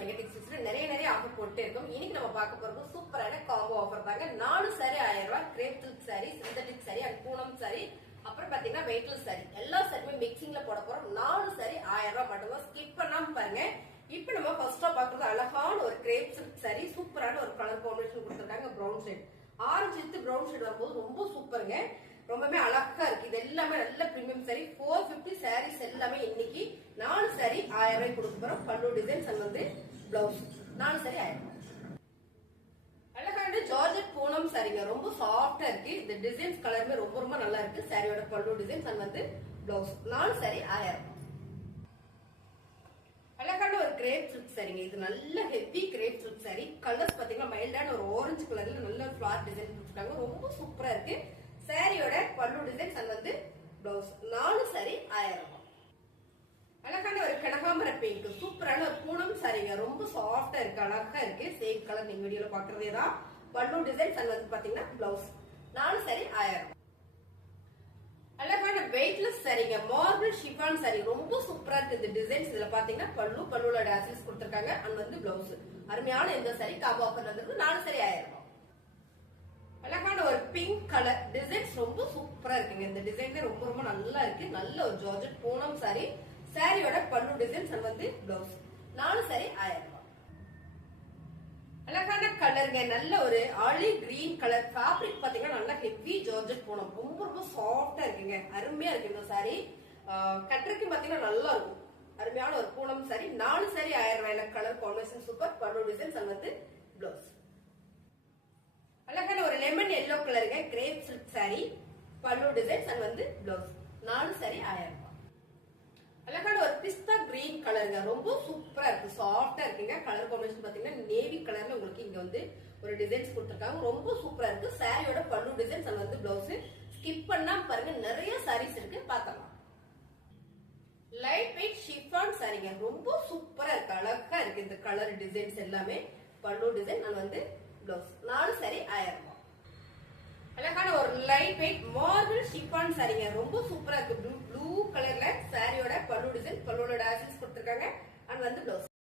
மெகடிக்ஸ்ல நிறைய ஆஃபர் போட்டு இருக்கோம். இன்னைக்கு நம்ம பார்க்க போறது சூப்பரான காம்போ ஆஃபர் தாங்க. 4 சாரி 1000 ரூபாய், grape silk sorry, synthetic sorry, and Poonam sorry, அப்புறம் பாத்தீங்கன்னா வெயிட்லெஸ் சாரி, எல்லா சாரியுமே மிக்சிங்ல போட போறோம். 4 சாரி 1000 ரூபாய் மட்டும். ஸ்கிப் பண்ணாம பாருங்க. இப்ப நம்ம ஃபர்ஸ்டா பாக்குறது அழகான ஒரு கிரேப் சில்க் சாரி, சூப்பரான ஒரு கலர் காம்பினேஷன் கொடுத்திருக்காங்க. Brown shade, orange with brown shade வரும்போது ரொம்ப சூப்பருங்க. ரொம்பவே அழகா இருக்கு. இது எல்லாமே நல்ல பிரீமியம் சாரி. 450 சாரீஸ் எல்லாமே இன்னைக்கு 4 சாரி 1000 ரூபாய் கொடுக்க போறோம். பல்லு டிசைன்ஸ் அண்ட் வந்து பிளவுஸ் 4 சாரி 1000. அழகான ஜார்ஜெட் பூனம் சாரிங்க, ரொம்ப சாஃப்டா இருக்கு. இந்த டிசைன்ஸ் கலருமே ரொம்ப நல்லா இருக்கு. சாரியோட பல்லு டிசைன்ஸ் அண்ட் வந்து பிளவுஸ் 4 சாரி 1000. அழகான ஒரு கிரேப் சில்க் சாரிங்க. இது நல்ல heavy grape silk sorry. Colours பாத்தீங்கன்னா மைல்டான ஒரு ஆரஞ்சு கலர்ல நல்ல ஃபிளார் டிசைன் கொடுத்துருக்காங்க. ரொம்ப சூப்பரா இருக்கு. சாரியோட பல்லு டிசைன்ஸ் அண்ட் வந்து பிளவுஸ் 4 சாரி 1000. அழகான ஒரு கனகாம்பர பிங்க், சூப்பரான ஒரு பூனம் சாரிங்க. ரொம்ப சாஃப்டா இருக்கு, அழகா இருக்கு. சேம் கலர் நீங்க வீடியோல பாக்குறதே தான். பல்லு டிசைன்ஸ் அண்ட் வந்து பாத்தீங்கன்னா பிளவுஸ் 4 சாரி 1000. அழகான வெயிட்லெஸ் சாரிங்க, மார்பிள் ஷிஃபான் சாரி. ரொம்ப சூப்பரா இருக்கு இந்த டிசைன்ஸ். இதுல பாத்தீங்கன்னா பல்லுல டாசல்ஸ் கொடுத்திருக்காங்க அண்ட் வந்து பிளவுஸ். அருமையான இந்த சாரி காம்போ ஆஃபர் வந்திருக்கு. 4 சாரி 1000. அழகான ஒரு பிங்க் கலர் டிசைன்ஸ் ரொம்ப சூப்பரா இருக்குங்க. இந்த டிசைன் ரொம்ப நல்லா இருக்கு. நல்ல ஒரு ஜார்ஜெட் பூனம் சாரி. சாரியோட பல்லு டிசைன்ஸ் அண்ட் வந்து பிளவுஸ் 4 சாரி 1000. அழகான கலருங்க, நல்ல ஒரு ஆலிவ் கிரீன் கலர். ஃபேப்ரிக் பாத்தீங்கன்னா நல்லா ஹெவி ஜார்ஜெட் பூனம். ரொம்ப சாஃப்டா இருக்குங்க. அருமையா இருக்கு இந்த சாரி. கட்டுறதுக்கு பாத்தீங்கன்னா நல்லா இருக்கும். அருமையான ஒரு பூனம் சாரி. 4 சாரி 1000 ரூபாயில. Colour combination super. பல்லு டிசைன்ஸ் அண்ட் வந்து பிளவுஸ். அழகான ஒரு லெமன் எல்லோ கலருங்க, கிரேப் சில்க் சாரி, பல்லு டிசைன்ஸ் அண்ட் வந்து பிளவுஸ் 4 சாரி 1000. அழகான ஒரு பிஸ்தா கிரீன் கலருங்க, ரொம்ப சூப்பரா இருக்கு. சாஃப்டா இருக்குங்க. கலர் காம்பினேஷன் பாத்தீங்கன்னா நேவி கலர்ல உங்களுக்கு இங்க வந்து ஒரு டிசைன்ஸ் கொடுத்திருக்காங்க. ரொம்ப சூப்பரா இருக்கு. சாரியோட பல்லு டிசைன்ஸ் அண்ட் வந்து பிளவுஸ். ஸ்கிப் பண்ணாம பாருங்க, நிறைய சாரீஸ் இருக்கு, பாத்தலாம். லைட் வெயிட் ஷிஃபான் சாரிங்க, ரொம்ப சூப்பரா இருக்கு, அழகா இருக்கு. இந்த கலர் டிசைன்ஸ் எல்லாமே பல்லு டிசைன் அண்ட் வந்து பிளவுஸ் 4 சாரி 1000. அழகான ஒரு லைட் வெயிட் மார்பிள் ஷிஃபான் சாரிங்க, ரொம்ப சூப்பரா இருக்கு. ப்ளூ கலர்ல சாரியோட பல்லு டிசைன், பல்லுவோட டாசல்ஸ் கொடுத்திருக்காங்க அண்ட் வந்து பிளவுஸ்